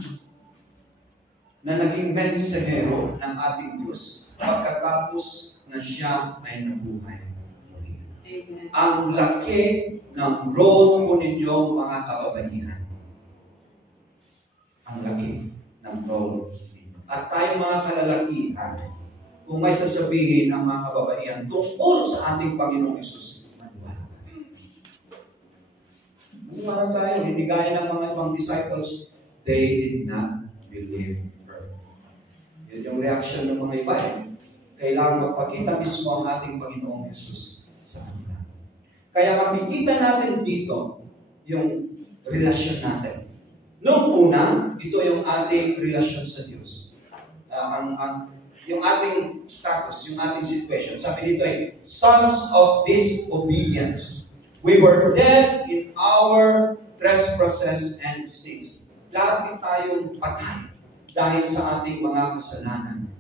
na naging mensahero ng ating Diyos pagkatapos na siya ay nabuhay muli. Amen. Ang laki ng role po ninyong mga kababaihan. Ang laki ng role ninyo. At tayo mga kalalakihan, kung may sasabihin ang mga kababaihan tungkol sa ating Panginoong Hesus, maniwala tayo. Maniwala tayo. Hindi gaya ng mga ibang disciples, they did not believe her. Yun yung reaction ng mga iba. Kailangan magpakita mismo ang ating Panginoong Hesus sa kanila. Kaya makikita natin dito yung relasyon natin. Noong una, ito yung ating relasyon sa Diyos. Yung ating status, yung ating situation. Sabi dito sons of disobedience. We were dead in our trespasses and sins. Lagi tayong patay dahil sa ating mga kasalanan.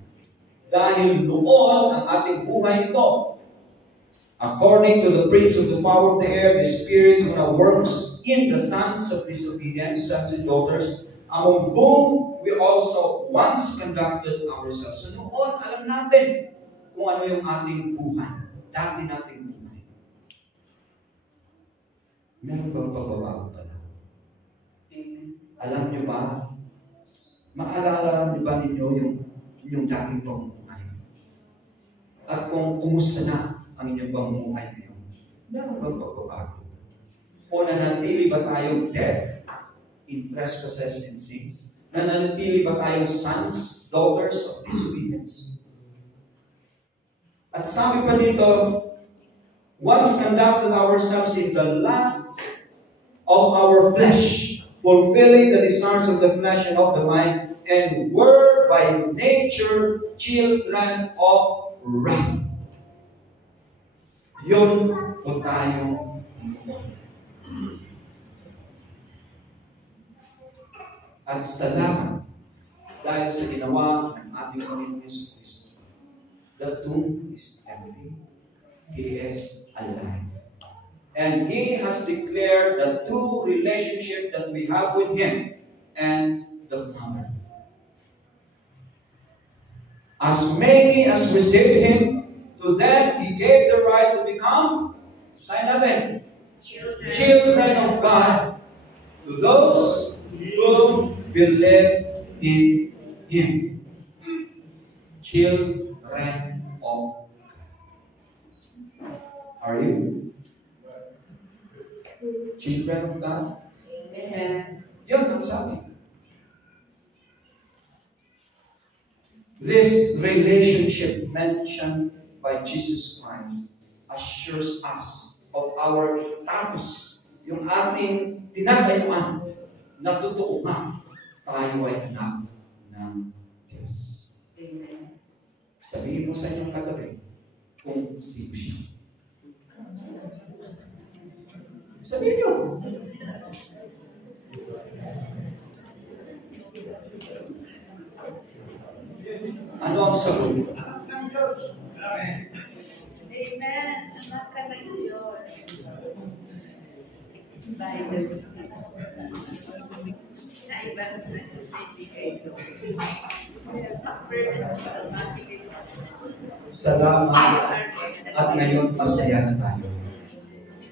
Dahil noon, ang ating buhay ito, according to the prince of the power of the air, the spirit who now works in the sons of disobedience, sons and daughters, among whom we also once conducted ourselves. So noon, alam natin kung ano yung ating buhay. Dati nating buhay. Meron bang pagbabago pala? Alam nyo ba? Maalala nyo ba ninyo yung dating pamumuhay? At kung kumusta na ang inyong pamumuhay ngayon? Meron bang pagbabago? O nanatili ba tayong dead in trespasses and sins? Nanatili ba tayong sons, daughters of disobedience? At sabi pa dito, once conducted ourselves in the lust of our flesh, fulfilling the desires of the flesh and of the mind, and were by nature children of wrath. Yun po tayo noon. At salamat dahil sa ginawa ng ating Panginoon Yesus Cristo. The tomb is empty. He is alive. And He has declared the true relationship that we have with Him and the Father. As many as received Him, to them He gave the right to become, sign natin, children of God, to those who believe in Him. Children of God. Are you? Children of God? Amen. Yan ang sabi. This relationship mentioned by Jesus Christ assures us of our status. Yung ating tinatayuan na totoo nga tayo ay anak ng Diyos. Amen. Sabihin mo sa inyong katabi kung sino siya. Sabihin niyo. Ano ang sagot? Amen. Anak ka ng Diyos. Bible. Naiba na nagbibigay ito. Salamat at ngayon masaya na tayo.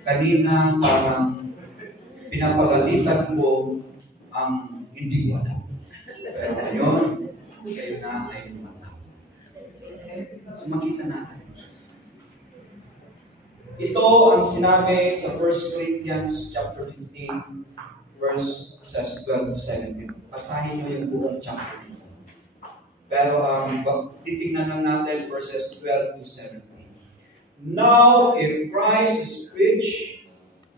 Kanina parang pinapagalitan ko ang hindi ko alam. Pero ngayon, kayo na ay tumatawag. So makita natin. Ito ang sinabi sa 1 Corinthians chapter 15, verses 12 to 17. Basahin nyo yung buong chapter nito. Pero titignan lang natin verses 12 to 17. Now, if Christ is preached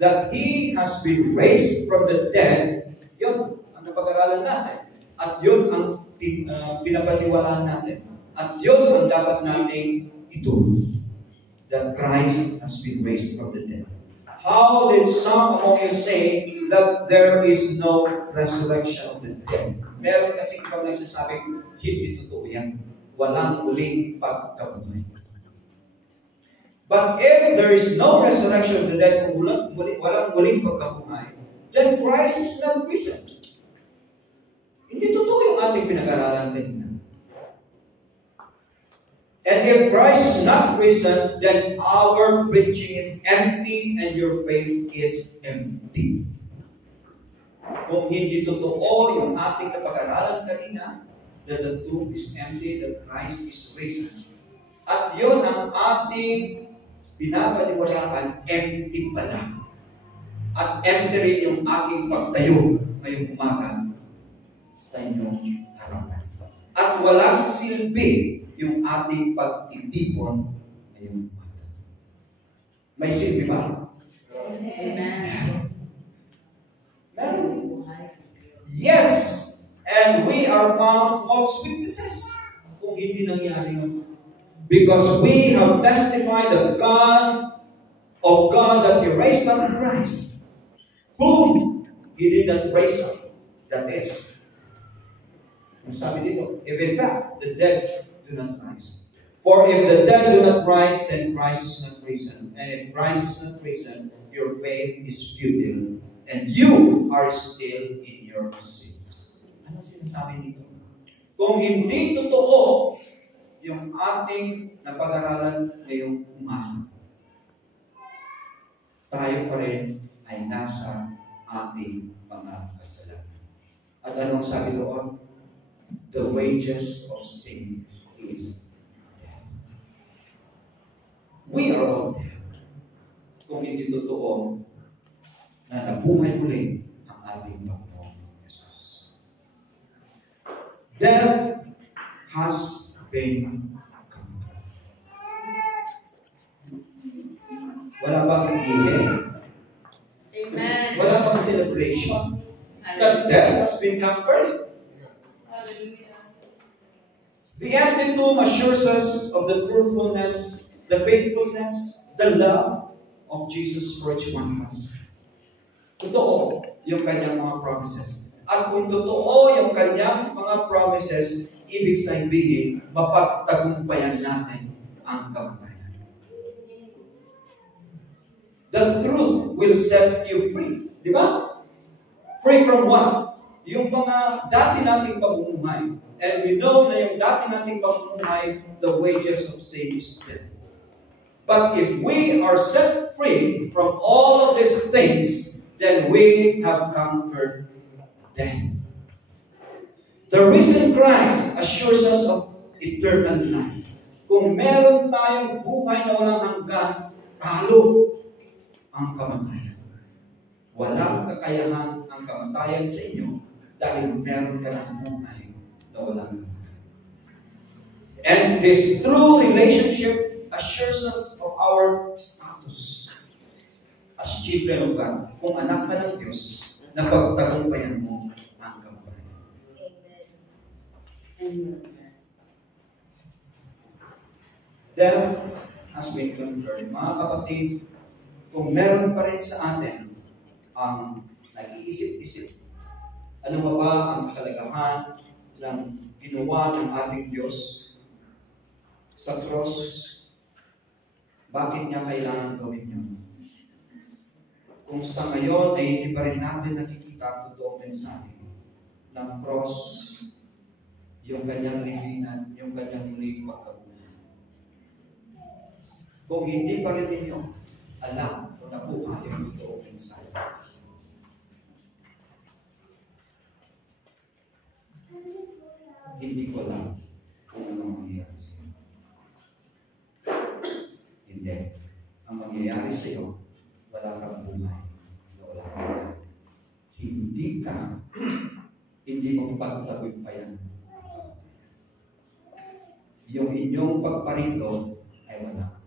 that He has been raised from the dead, yun ang napag-aralan natin. At yun ang pinapaniwalaan natin. At yun ang dapat nating ituloy. That Christ has been raised from the dead. How did some among you say that there is no resurrection of the dead? Meron kasi ibang nagsasabing, hindi totoo yan. Walang muling pagkabuhay. But if there is no resurrection of the dead, kung walang muling pagkabuhay, then Christ is not risen. Hindi totoo yung ating pinag-aralan kanina. And if Christ is not risen, then our preaching is empty and your faith is empty. Kung hindi totoo yung ating napag-aralan kanina, that the tomb is empty, that Christ is risen. At yun ang ating pinapaniwalaan, empty pala. At empty rin yung aking pagtayo ngayong umaga sa inyong harapan. At walang silbi yung ating pagtitipon ngayong umaga. May silbi ba? Amen. Meron. Yes! And we are found false witnesses. Kung hindi nangyari yun. Because we have testified that God that He raised up Christ, whom He did not raise up. That is, ang sabi dito, if in fact the dead do not rise. For if the dead do not rise, then Christ is not risen. And if Christ is not risen, your faith is futile, and you are still in your sins. Ano sinasabi dito? Kung hindi totoo yung ating napag-aralan ngayong umaga, tayo pa rin ay nasa ating mga kasalanan. At anong sabi doon? The wages of sin is death. We are all dead. Kung hindi totoo na nabuhay muli ang ating Panginoon Jesus. Death has been conquered. Wala bang ihi? Amen. Wala bang celebration? That death has been conquered? Hallelujah. The empty tomb assures us of the truthfulness, the faithfulness, the love of Jesus for each one of us. Totoo yung kanyang mga promises. At kung totoo yung kanyang mga promises, ibig sabihin, mapagtagumpayan natin ang kamatayan. The truth will set you free. Di ba? Free from what? Yung mga dati nating pamumuhay. And we know na yung dati nating pamumuhay, the wages of sin is death. But if we are set free from all of these things, then we have conquered death. The risen Christ assures us of eternal life. Kung meron tayong buhay na walang hanggan, talo ang kamatayan. Walang kakayahan ang kamatayan sa inyo dahil meron ka ng buhay na walang hanggan. And this true relationship assures us of our status as children of God. Kung anak ka ng Diyos, na pagtagumpayan mo ang kamatayan. Death has been conquered. Mga kapatid, kung meron pa rin sa atin ang nag-iisip-isip, ano ba ang kahalagahan ng ginawa ng ating Diyos sa cross? Bakit niya kailangan gawin yun? Kung sa ngayon ay hindi pa rin natin nakikita ang totoong mensahe ng cross, yung kanyang libingan, yung kanyang muling pagkabuhay. Kung hindi pa rin ninyo alam o nakuha yung totoong mensahe, hindi ko alam kung anong mangyayari sa iyo. Hindi. Ang mangyayari sa iyo, wala kang buhay. Wala kang hindi mo pagtagumpayan. Yung inyong pagparito ay wala.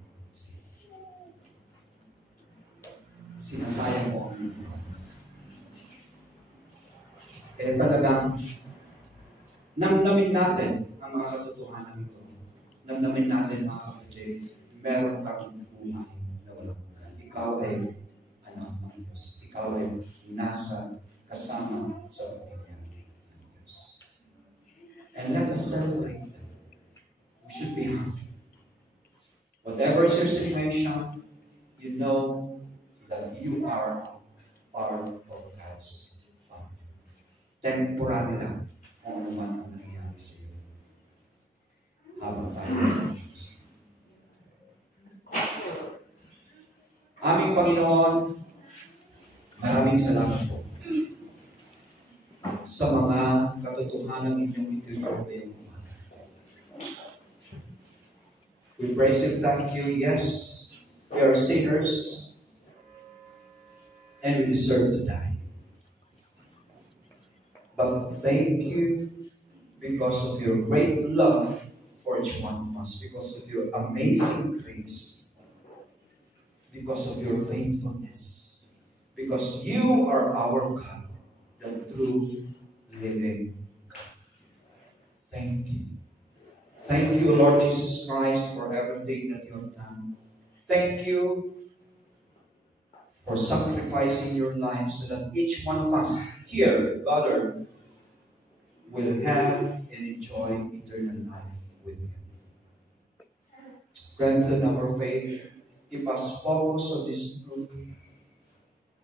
Sinasayang mo ang inyong oras. Kaya talagang namnamin natin ang mga katotohanan ito. Namnamin natin mga kapatid, meron kang buhay na walang hanggan. Ikaw ay anak ng Diyos. Ikaw ay nasa kasama sa pamilya ng Diyos. and let us celebrate them. We should be happy. Whatever is your situation, you know that you are part of God's family. Temporary lang kung ano man ang nangyayari sa iyo. Habang tayo ng Diyos. Aming Panginoon, maraming salamat po sa mga katotohanan inyong ituturo ngayong umaga. We praise and thank you. Yes, we are sinners and we deserve to die. But thank you because of your great love for each one of us, because of your amazing grace, because of your faithfulness, because you are our God, the true living God. Thank you. Thank you, Lord Jesus Christ, for everything that you have done. Thank you for sacrificing your life so that each one of us here gathered will have and enjoy eternal life with you. Strengthen our faith. Keep us focused on this truth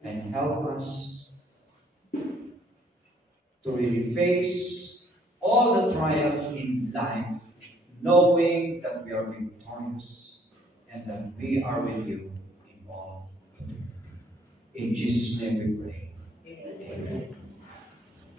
and help us to really face all the trials in life, knowing that we are victorious and that we are with you in all eternity. In Jesus' name we pray. Amen.